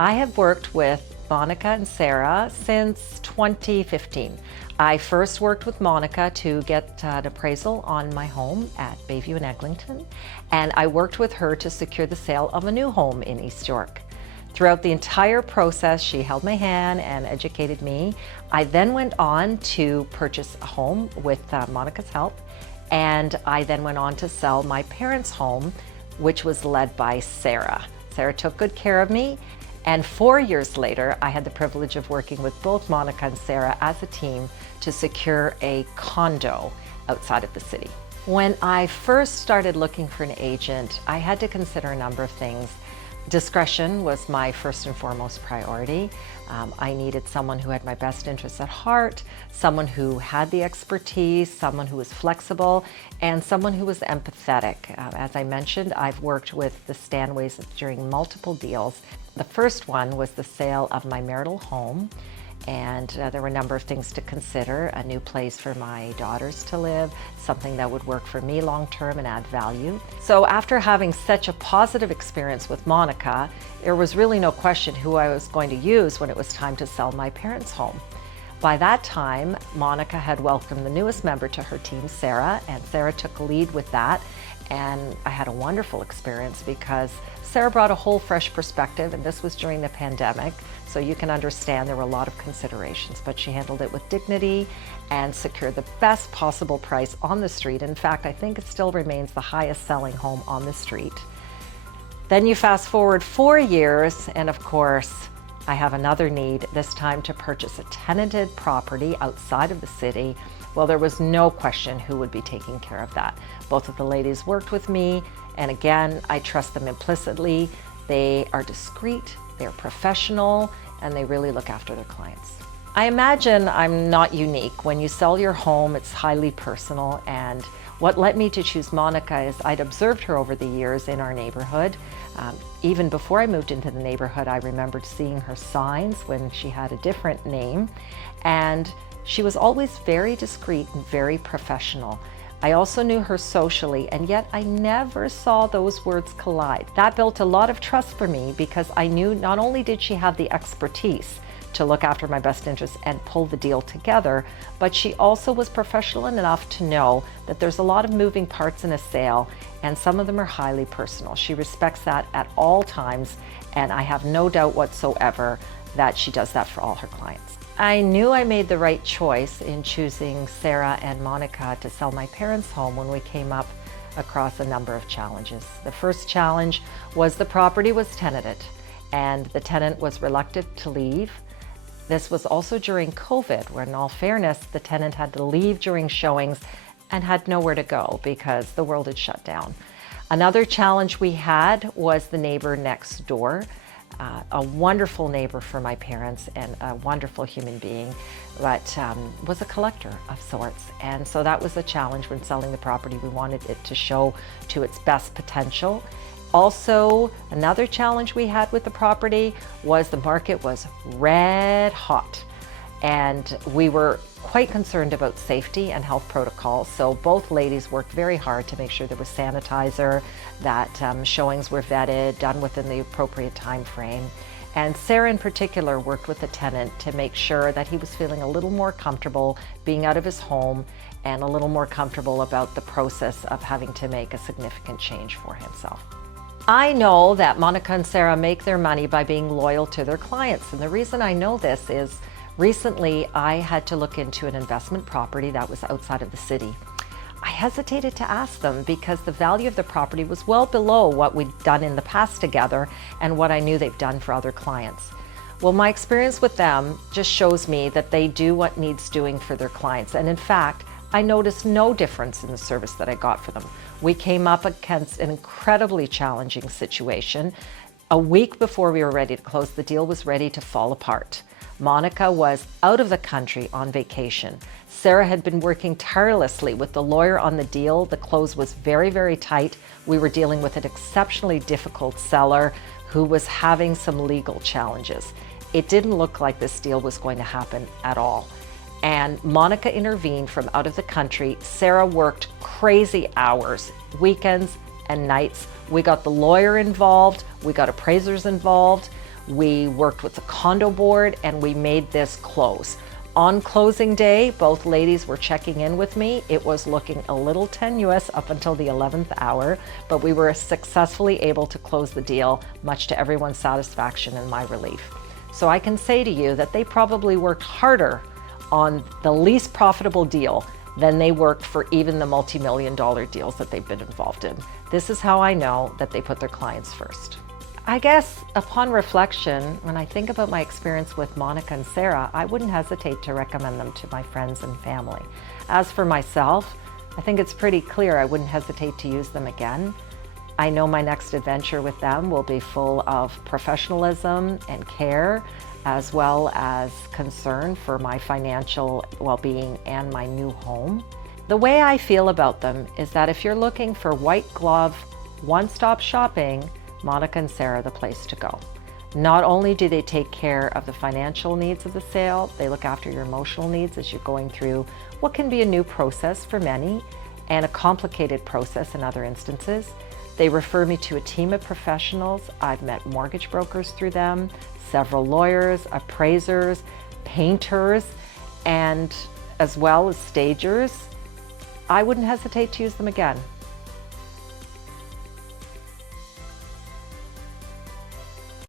I have worked with Monica and Sarah since 2015. I first worked with Monica to get an appraisal on my home at Bayview in Eglinton, and I worked with her to secure the sale of a new home in East York. Throughout the entire process, she held my hand and educated me. I then went on to purchase a home with Monica's help, and I then went on to sell my parents' home, which was led by Sarah. Sarah took good care of me, and 4 years later, I had the privilege of working with both Monica and Sarah as a team to secure a condo outside of the city. When I first started looking for an agent, I had to consider a number of things. Discretion was my first and foremost priority. I needed someone who had my best interests at heart, someone who had the expertise, someone who was flexible, and someone who was empathetic. As I mentioned, I've worked with the Stanways during multiple deals. The first one was the sale of my marital home, and there were a number of things to consider. A new place for my daughters to live, something that would work for me long term and add value. So after having such a positive experience with Monica, there was really no question who I was going to use when it was time to sell my parents' home. By that time, Monica had welcomed the newest member to her team, Sarah, and Sarah took the lead with that. And I had a wonderful experience because Sarah brought a whole fresh perspective, and this was during the pandemic, so you can understand there were a lot of considerations, but she handled it with dignity and secured the best possible price on the street. In fact, I think it still remains the highest selling home on the street. Then you fast forward 4 years, and of course, I have another need, this time to purchase a tenanted property outside of the city. Well, there was no question who would be taking care of that. Both of the ladies worked with me, and again, I trust them implicitly. They are discreet, they're professional, and they really look after their clients. I imagine I'm not unique. When you sell your home, it's highly personal, and what led me to choose Monica is I'd observed her over the years in our neighborhood. Even before I moved into the neighborhood, I remembered seeing her signs when she had a different name, and she was always very discreet and very professional. I also knew her socially, and yet I never saw those words collide. That built a lot of trust for me because I knew not only did she have the expertise to look after my best interests and pull the deal together, but she also was professional enough to know that there's a lot of moving parts in a sale, and some of them are highly personal. She respects that at all times, and I have no doubt whatsoever that she does that for all her clients. I knew I made the right choice in choosing Sarah and Monica to sell my parents' home when we came up across a number of challenges. The first challenge was the property was tenanted, and the tenant was reluctant to leave. This was also during COVID, where in all fairness, the tenant had to leave during showings and had nowhere to go because the world had shut down. Another challenge we had was the neighbor next door. A wonderful neighbor for my parents and a wonderful human being, but was a collector of sorts. And so that was a challenge when selling the property. We wanted it to show to its best potential. Also, another challenge we had with the property was the market was red hot, and we were quite concerned about safety and health protocols. So both ladies worked very hard to make sure there was sanitizer, that showings were vetted, done within the appropriate time frame. And Sarah in particular worked with the tenant to make sure that he was feeling a little more comfortable being out of his home and a little more comfortable about the process of having to make a significant change for himself. I know that Monica and Sarah make their money by being loyal to their clients. And the reason I know this is recently I had to look into an investment property that was outside of the city. I hesitated to ask them because the value of the property was well below what we'd done in the past together and what I knew they've done for other clients. Well, my experience with them just shows me that they do what needs doing for their clients. And in fact, I noticed no difference in the service that I got for them. We came up against an incredibly challenging situation. A week before we were ready to close, the deal was ready to fall apart. Monica was out of the country on vacation. Sarah had been working tirelessly with the lawyer on the deal. The close was very, very tight. We were dealing with an exceptionally difficult seller who was having some legal challenges. It didn't look like this deal was going to happen at all. And Monica intervened from out of the country. Sarah worked crazy hours, weekends and nights. We got the lawyer involved. We got appraisers involved. We worked with the condo board and we made this close. On closing day, both ladies were checking in with me. It was looking a little tenuous up until the 11th hour, but we were successfully able to close the deal, much to everyone's satisfaction and my relief. So I can say to you that they probably worked harder on the least profitable deal than they worked for even the multi-million-dollar deals that they've been involved in. This is how I know that they put their clients first. I guess upon reflection, when I think about my experience with Monica and Sarah, I wouldn't hesitate to recommend them to my friends and family. As for myself, I think it's pretty clear I wouldn't hesitate to use them again. I know my next adventure with them will be full of professionalism and care, as well as concern for my financial well-being and my new home. The way I feel about them is that if you're looking for white glove, one-stop shopping, Monica and Sarah are the place to go. Not only do they take care of the financial needs of the sale, they look after your emotional needs as you're going through what can be a new process for many and a complicated process in other instances. They refer me to a team of professionals. I've met mortgage brokers through them, several lawyers, appraisers, painters, and as well as stagers. I wouldn't hesitate to use them again.